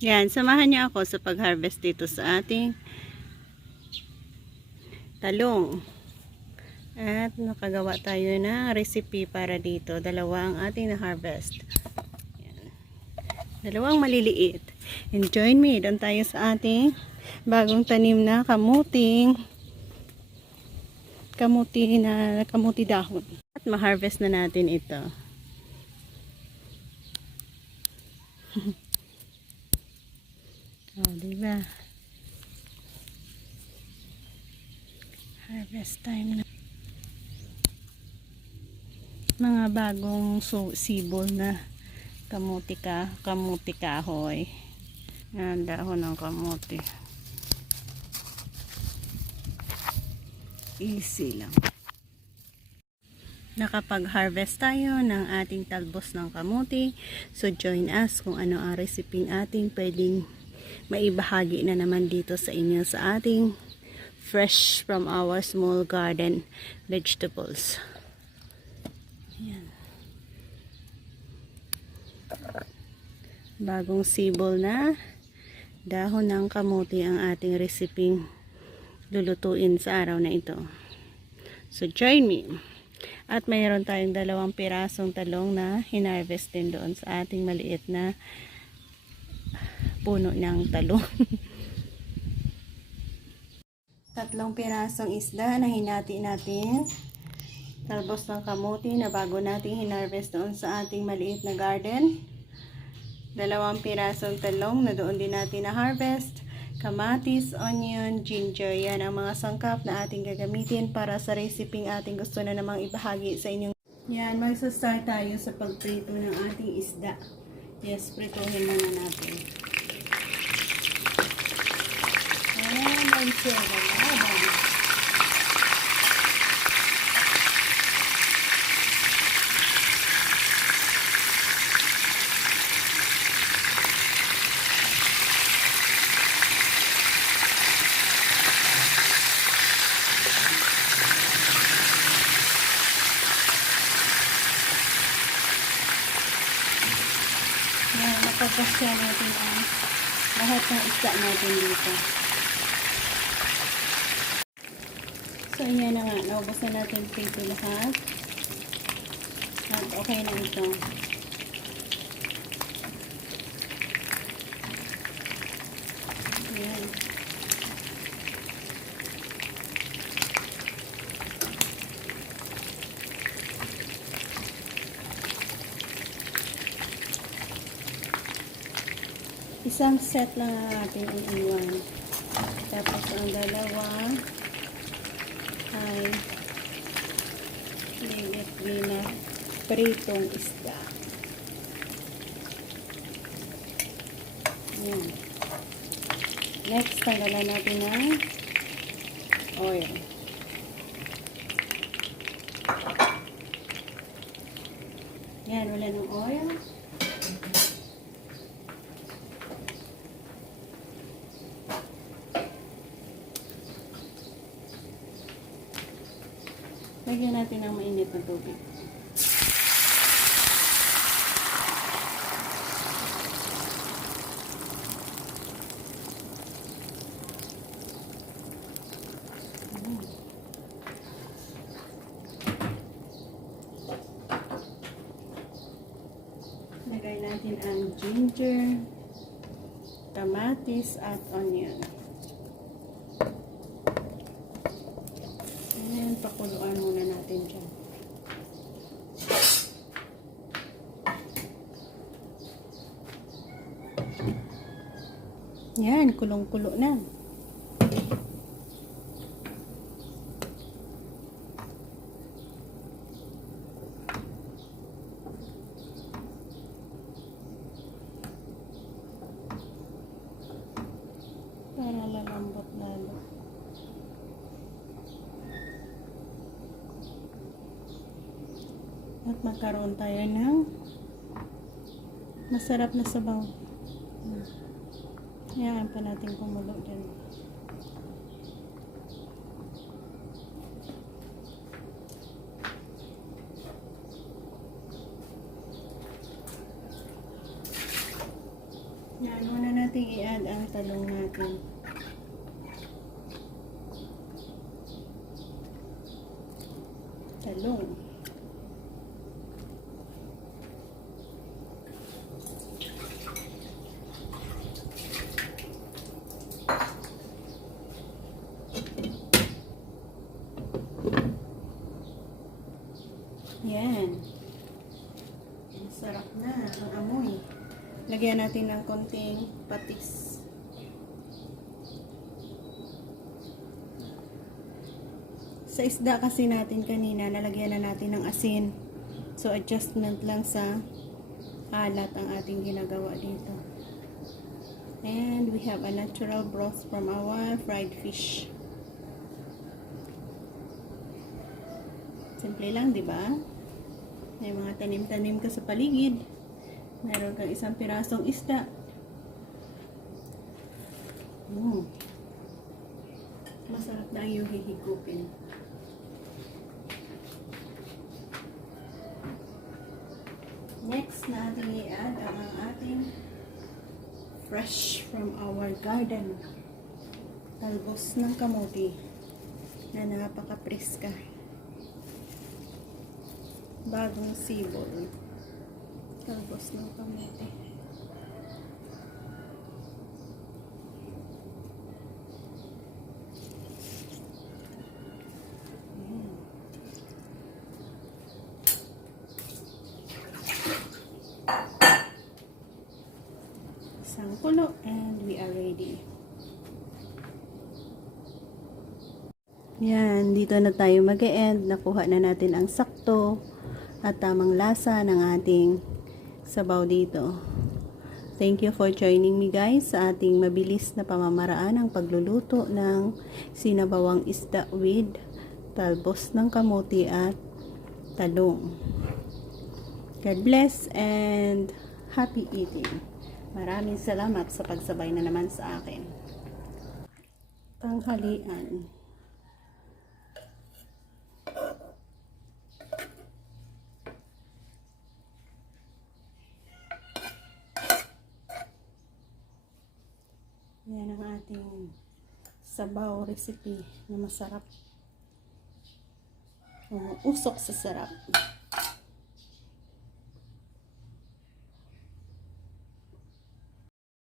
Yan, samahan niyo ako sa pag-harvest dito sa ating talong. At nakagawa tayo ng recipe para dito. Dalawa ang ating na-harvest. Dalawang maliliit. And join me. Doon tayo sa ating bagong tanim na kamuti dahon. At ma-harvest na natin ito. Oh, diba? Harvest time na. Mga bagong sibol na kamuti kahoy. Yan, dahon ng kamuti. Easy lang. Nakapag-harvest tayo ng ating talbos ng kamuti. So join us kung ano ang recipe ating pwedeng maibahagi na naman dito sa inyo sa ating fresh from our small garden vegetables. Yan. Bagong sibol na dahon ng kamuti ang ating reseping lulutuin sa araw na ito. So join me. At mayroon tayong 2 pirasong talong na hinarvest din doon sa ating maliit na puno ng talong. 3 pirasong isda na hinati natin. Talbos ng kamuti na bago nating hinarvest doon sa ating maliit na garden. 2 pirasong talong na doon din natin na-harvest. Kamatis, onion, ginger. Yan ang mga sangkap na ating gagamitin para sa recipe ating gusto na namang ibahagi sa inyong. Yan, magsa-start tayo sa pagprito ng ating isda. Yes, prituhin muna natin. Ayan, mag-share. Yan, napapasya natin ang lahat ng isda natin dito. So, yan na nga. Naubos na natin prito lahat. At okay na ito. Yan. Isang set lang natin iiwan. Tapos ang dalawa ay lilit na pritong isda. Ayan. Next, tanggalan natin ng oil. Yan, wala ng oil. Lagyan natin ng mainit na tubig. Lagay natin ang ginger, kamatis at onion. Pakuluan muna natin dyan. Yan, kulong-kulo na. Para lalambot lalo. At magkaroon tayo ng masarap na sabaw. Hayaan pa natin kumulo dyan. Yan, Una nating i-add ang talong natin. Talong. Yan. Masarap na ang amoy. Lagyan natin ng konting patis. Sa isda kasi natin kanina, nalagyan na natin ng asin. So, adjustment lang sa alat ang ating ginagawa dito. And we have a natural broth from our fried fish. Simple lang, di ba? May mga tanim-tanim ka sa paligid. Meron kang isang pirasong isda. Masarap na yung hihigupin. Next na ating i-add ang ating fresh from our garden. Talbos ng kamote na napaka-preska. Bagong sibol. Talbos ng kamote. Isang kulo and we are ready. Yan, dito na tayo mag-e-end. Nakuha na natin ang sakto at tamang lasa ng ating sabaw dito. Thank you for joining me guys sa ating mabilis na pamamaraan ng pagluluto ng sinabawang isda with talbos ng kamote at talong. God bless and happy eating. Maraming salamat sa pagsabay na naman sa akin. Tanghalian. Yan ang ating sabaw recipe na masarap. Usok sa sarap.